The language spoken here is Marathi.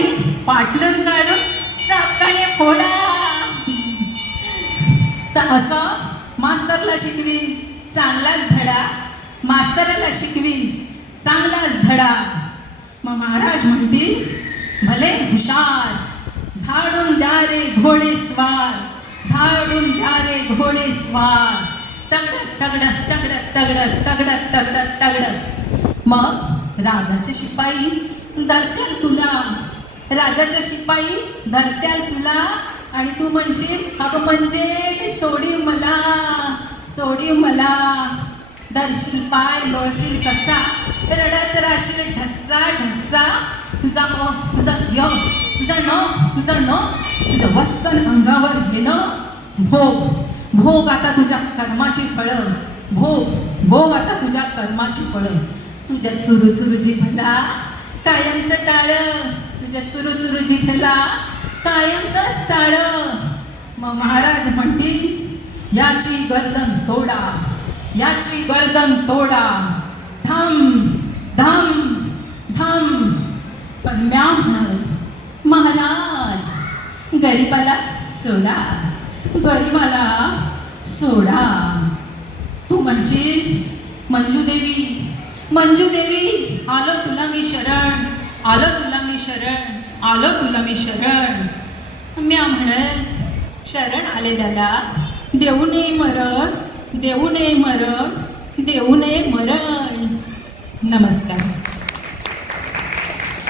आणि पाटलून काढून चापकाने फोडा. तर असं मास्तरला शिकवीन चांगलाच धडा, मास्तराला शिकवीन चांगलाच धडा. मग महाराज म्हणतील भले हुशार, धाडून द्या रे घोडेस्वार, धाडून द्या रे घोडेस्वार. तगडक तगडक तगडक तगडक तगडक तगडक तगडक. मग राजाचे शिपाई धरत्याल तुला, राजाच्या शिपाई धरत्याल तुला आणि तू म्हणशील अगं म्हणजे सोडी मला, सोडी मला. धरशील पाय लोळशील कसा, रडत राशील ढस्सा ढस्सा. तुझा तुझा य तुझा न तुझं वस्तन अंगावर घेणं. भोग भोग आता तुझ्या कर्माची फळं, भोग भोग आता तुझ्या कर्माची फळं. तुझ्या चुरूचुरू जिभेला कायमचं टाळं, तुझ्या चुरूचुरू जिभेला कायमचंच टाळं. मग महाराज म्हणतील याची गर्दन तोडा, याची गर्दन तोडा. धम धम धम. पण म्या म्हणाल महाराज गरीबाला सोडा, गरीबाला सोडा. तू म्हणशील मंजूदेवी, मंजूदेवी आलो तुला मी शरण, आलो तुला मी शरण, आलो तुला मी शरण. म्या म्हणेल शरण आलेल्याला देऊ नये मरण, देऊ नये मरण, देऊ नये मरण. नमस्कार.